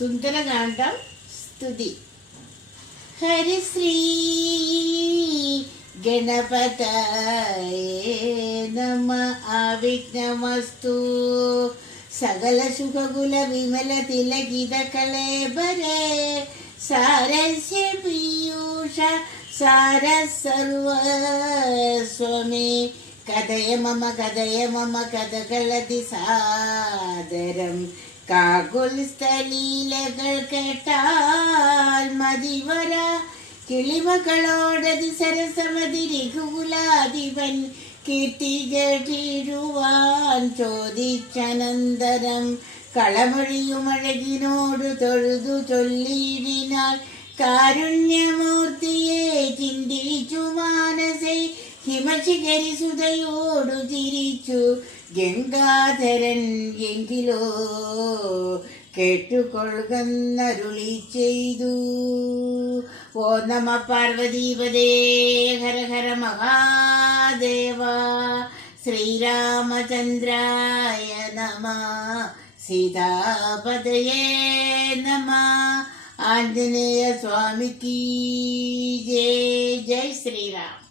സുന്ദരകാന്ഡം സ്തുതി. ഹരിശ്രീ ഗണപതയേ നമ. അവിഘ്നമസ്തു. സകല സുഖകുല വിമല തിലകിത കളേബരേ സാരസ്യ പീയൂഷ സാര സർവസ്വമേ. കഥയ മമ കഥകളതി സാദരം. കാകുൽസ്ഥലീലകൾ കേട്ടാൽ മതിവര. കിളിമകളോടതി സരസമതി രഘുകുലാധിപൻ കീർത്തി കേട്ടിടുവാൻ ചോദിച്ചനന്തരം കളമൊഴിയുമഴകിനോട് തൊഴുതു ചൊല്ലിയിടിനാൾ. കാരുണ്യമൂർത്തിയെ ചിന്തിച്ചു മാനസേ ഹിമശിഖരി സുതയോടു ചിരിച്ചു ഗംഗാധരൻ. എങ്കിലോ കേട്ടുകൊള്ളുന്നരുളി ചെയ്തു. ഓ നമ പാർവതീപദേ ഹര ഹര മഹാദേവ. ശ്രീരാമചന്ദ്രായ നമ. സീതാപതയേ നമ. ആഞ്ജനേയ സ്വാമിക്ക് ജയ. ജയ് ശ്രീരാം.